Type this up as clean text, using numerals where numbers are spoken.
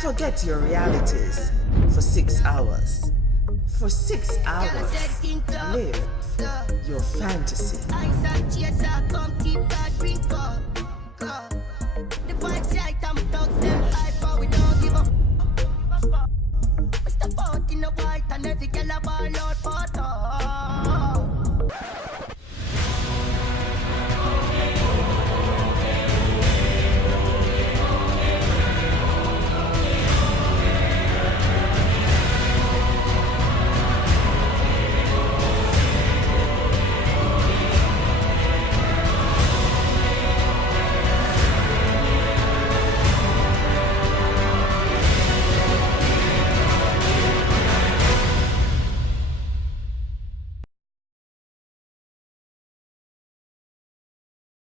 Forget your realities for 6 hours. For 6 hours, live your fantasy.